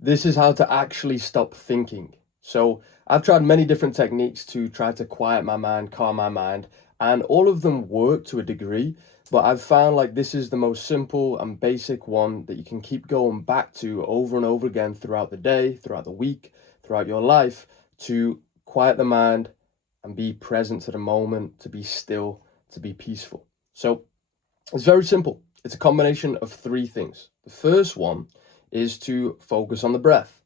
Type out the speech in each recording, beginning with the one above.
This is how to actually stop thinking. So I've tried many different techniques to try to quiet my mind, calm my mind, and all of them work to a degree. But I've found like this is the most simple and basic one that you can keep going back to over and over again throughout the day, throughout the week, throughout your life to quiet the mind and be present to the moment, to be still, to be peaceful. So it's very simple. It's a combination of three things. The first one is to focus on the breath.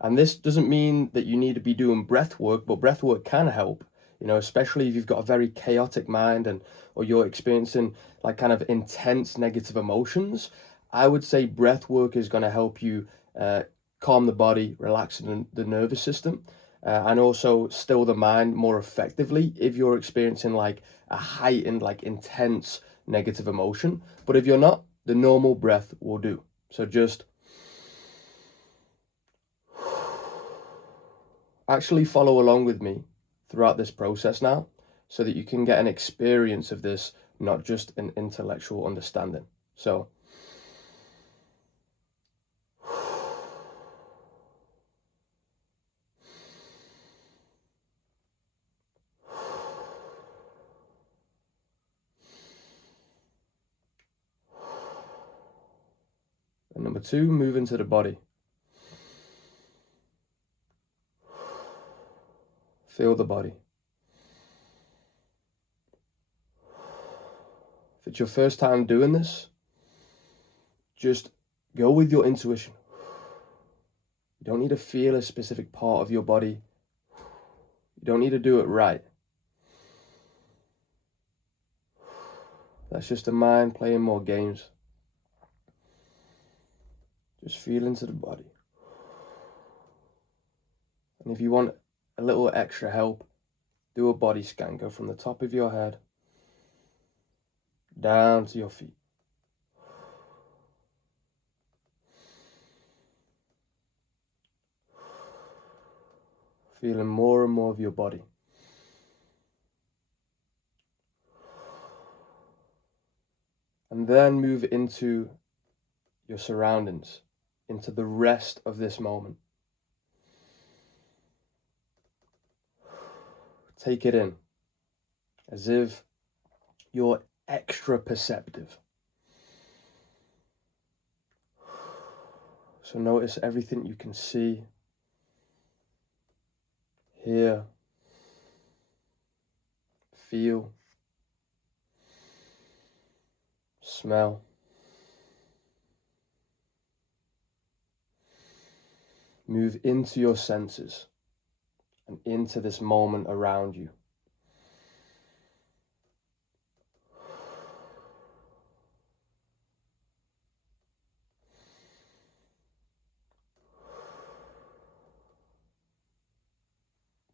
And this doesn't mean that you need to be doing breath work, but breath work can help, especially if you've got a very chaotic mind and or you're experiencing like kind of intense negative emotions. I would say breath work is going to help you calm the body, relax the nervous system, and also still the mind more effectively if you're experiencing like a heightened, like intense negative emotion. But if you're not, the normal breath will do. So just actually follow along with me throughout this process now so that you can get an experience of this, not just an intellectual understanding. So and number two, move into the body. Feel the body. If it's your first time doing this, just go with your intuition. You don't need to feel a specific part of your body. You don't need to do it right. That's just the mind playing more games. Just feel into the body. And if you want a little extra help, do a body scan. Go from the top of your head down to your feet. Feeling more and more of your body. And then move into your surroundings, into the rest of this moment. Take it in as if you're extra perceptive. So notice everything you can see, hear, feel, smell. Move into your senses and into this moment around you.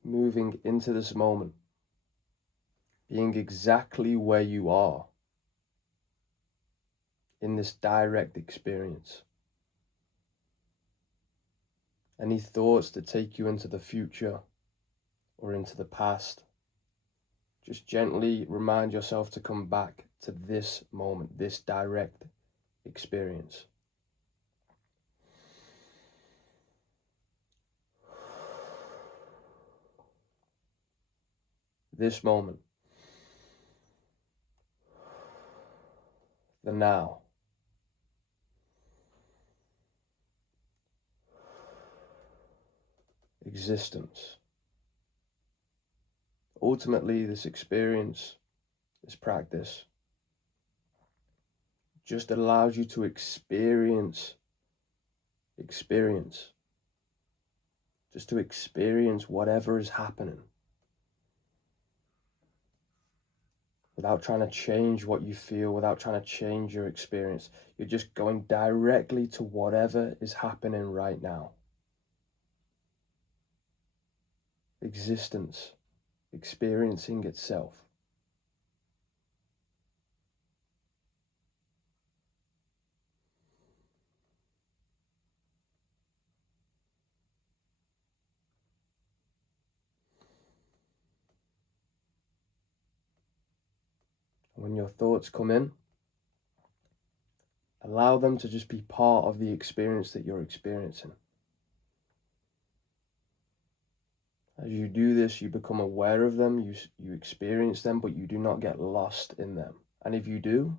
Moving into this moment, being exactly where you are in this direct experience. Any thoughts that take you into the future or into the past, just gently remind yourself to come back to this moment, this direct experience. This moment, the now. Existence. Ultimately, this experience, this practice, just allows you to experience, just to experience whatever is happening without trying to change what you feel, without trying to change your experience. You're just going directly to whatever is happening right now. Existence, experiencing itself. When your thoughts come in, allow them to just be part of the experience that you're experiencing. As you do this, you become aware of them, you experience them, but you do not get lost in them. And if you do,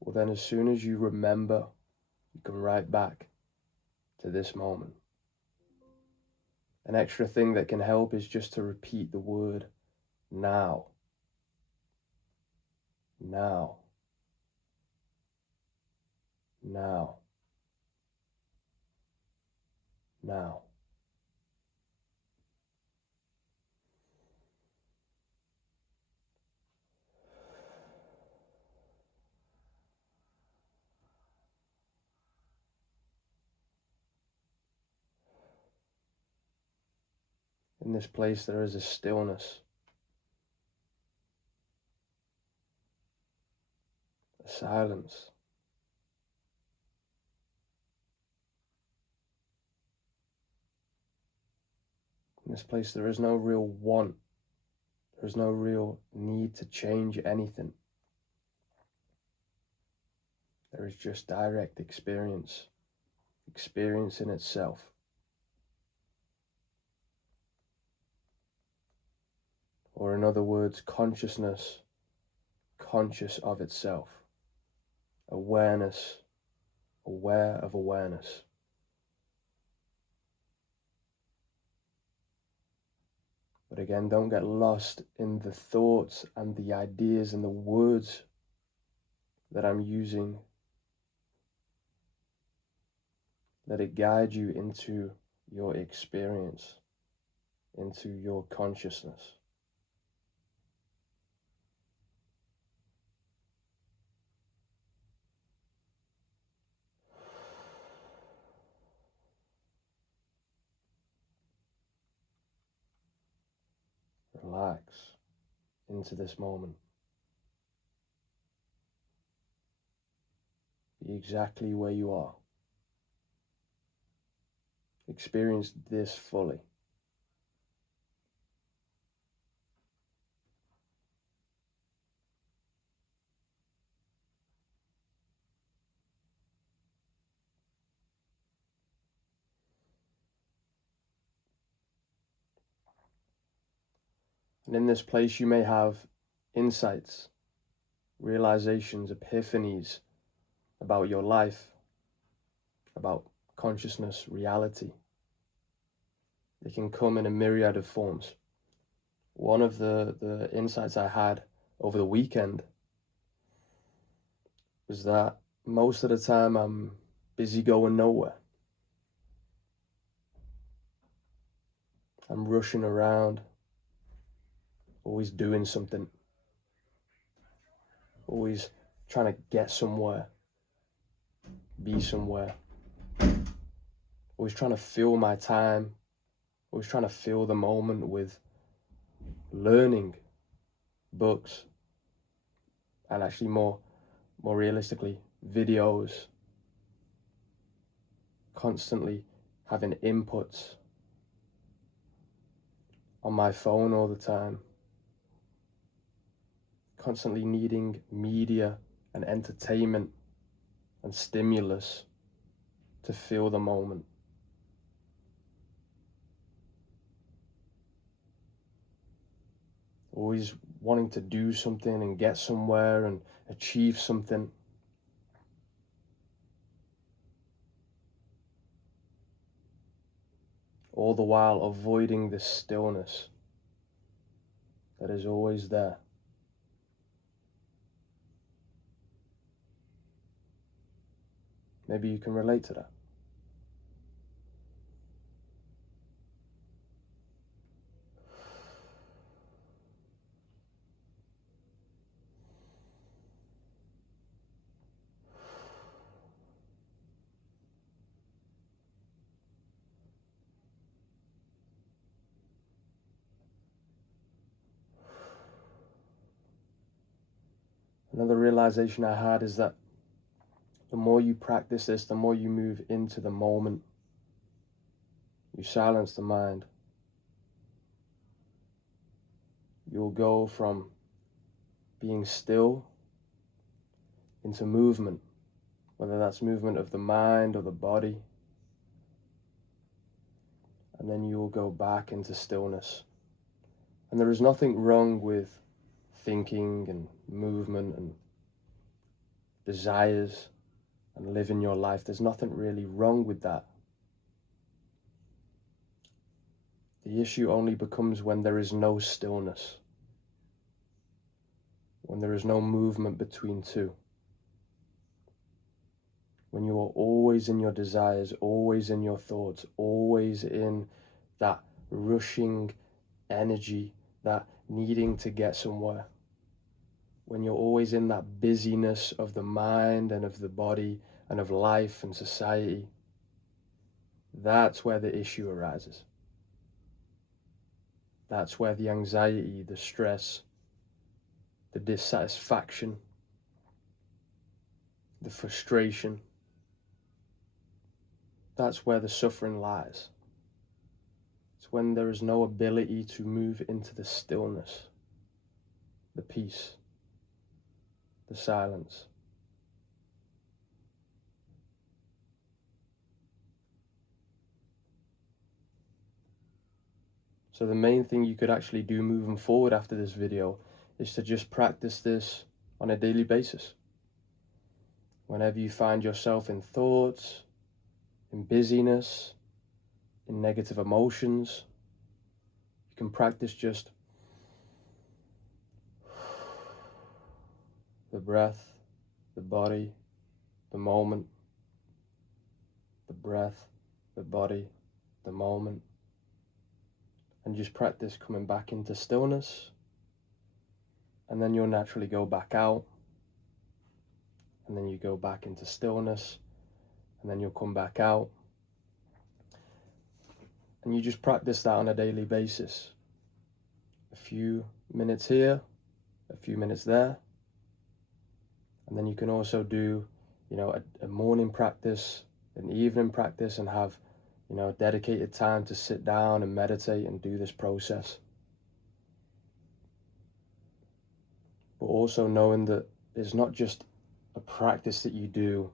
well then as soon as you remember, you come right back to this moment. An extra thing that can help is just to repeat the word now, now, now, now. In this place there is a stillness, a silence. In this place there is no real want, there is no real need to change anything. There is just direct experience, experience in itself. Or in other words, consciousness, conscious of itself. Awareness, aware of awareness. But again, don't get lost in the thoughts and the ideas and the words that I'm using. Let it guide you into your experience, into your consciousness. Relax into this moment. Be exactly where you are. Experience this fully. And in this place you may have insights, realizations, epiphanies about your life, about consciousness, reality. They can come in a myriad of forms. One of the insights I had over the weekend was that most of the time I'm busy going nowhere. I'm rushing around, always doing something, always trying to get somewhere, be somewhere, always trying to fill my time, always trying to fill the moment with learning, books, and actually more realistically, videos, constantly having inputs on my phone all the time, constantly needing media and entertainment and stimulus to fill the moment. Always wanting to do something and get somewhere and achieve something. All the while avoiding the stillness that is always there. Maybe you can relate to that. Another realization I had is that the more you practice this, the more you move into the moment. You silence the mind. You'll go from being still into movement, whether that's movement of the mind or the body. and then you will go back into stillness. And there is nothing wrong with thinking and movement and desires and living your life. There's nothing really wrong with that. The issue only becomes when there is no stillness, when there is no movement between two, when you are always in your desires, always in your thoughts, always in that rushing energy, that needing to get somewhere, when you're always in that busyness of the mind and of the body and of life and society. That's where the issue arises. That's where the anxiety, the stress, the dissatisfaction, the frustration, that's where the suffering lies. It's when there is no ability to move into the stillness, the peace, the silence. So the main thing you could actually do moving forward after this video is to just practice this on a daily basis. Whenever you find yourself in thoughts, in busyness, in negative emotions, you can practice just the breath, the body, the moment, the breath, the body, the moment, and just practice coming back into stillness, and then you'll naturally go back out, and then you go back into stillness, and then you'll come back out, and you just practice that on a daily basis. A few minutes here, a few minutes there, and then you can also do, a morning practice, an evening practice, and have, dedicated time to sit down and meditate and do this process. But also knowing that it's not just a practice that you do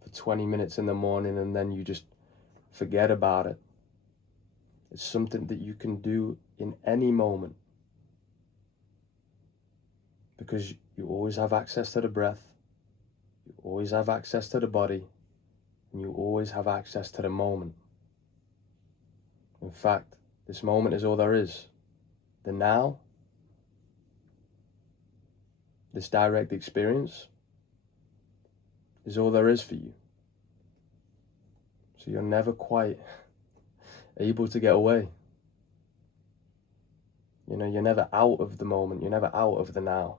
for 20 minutes in the morning and then you just forget about it. It's something that you can do in any moment, because you always have access to the breath, you always have access to the body, and you always have access to the moment. In fact, this moment is all there is. The now, this direct experience, is all there is for you. So you're never quite able to get away. You're never out of the moment, you're never out of the now.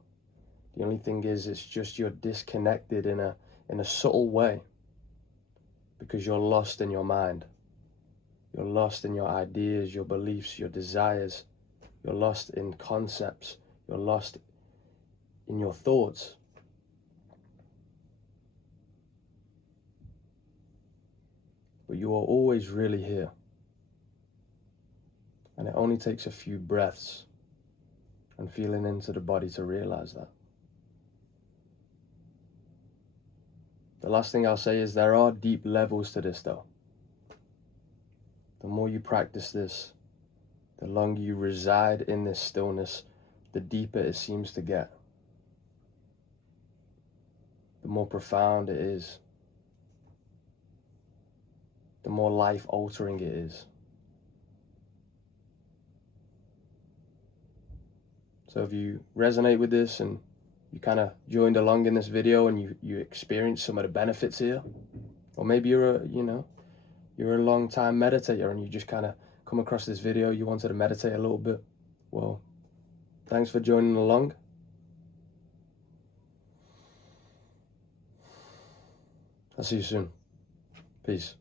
The only thing is, it's just you're disconnected in a subtle way, because you're lost in your mind. You're lost in your ideas, your beliefs, your desires. You're lost in concepts. You're lost in your thoughts. But you are always really here. And it only takes a few breaths and feeling into the body to realize that. The last thing I'll say is there are deep levels to this though. The more you practice this, the longer you reside in this stillness, the deeper it seems to get. The more profound it is. The more life-altering it is. So if you resonate with this and you kind of joined along in this video and you experienced some of the benefits here, or maybe you're a long-time meditator and you just kind of come across this video, you wanted to meditate a little bit, well, thanks for joining along. I'll see you soon. Peace.